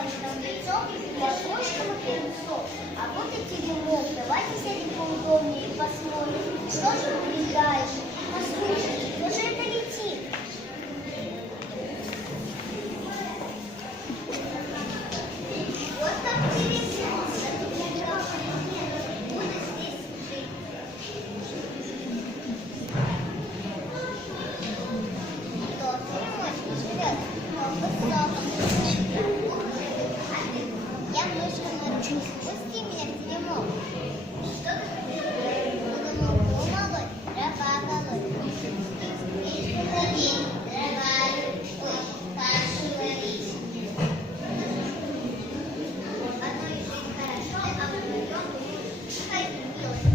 яблочным лицом и окошком и крыльцом. А вот и теремок. Давайте сядем поудобнее и посмотрим, что же будет дальше. Послушайте, кто же это летит? Вот так интересно. Буду здесь жить. Кто в теремочке живет? Он высоком. Я мышка наручу. Пусти меня в теремок. Что ты хотел? Молоко молоть, дрова колоть. И холодильник, дрова, ой, кашу варить. Одной жить хорошо, а вдвоем пускай милость.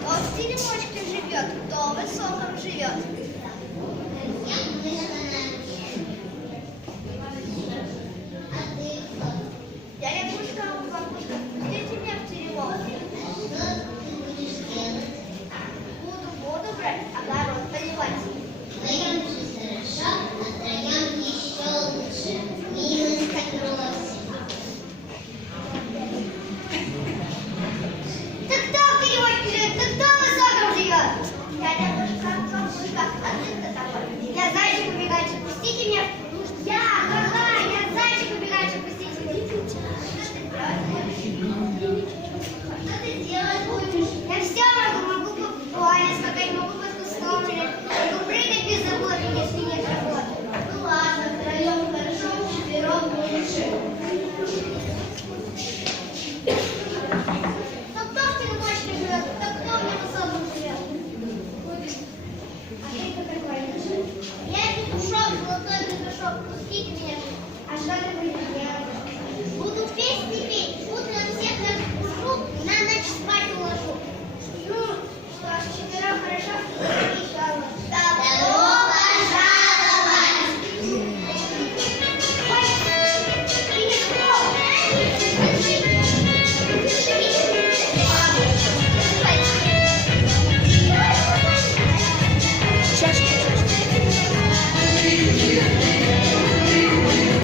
Кто в теремочке живет, кто в высоком живет.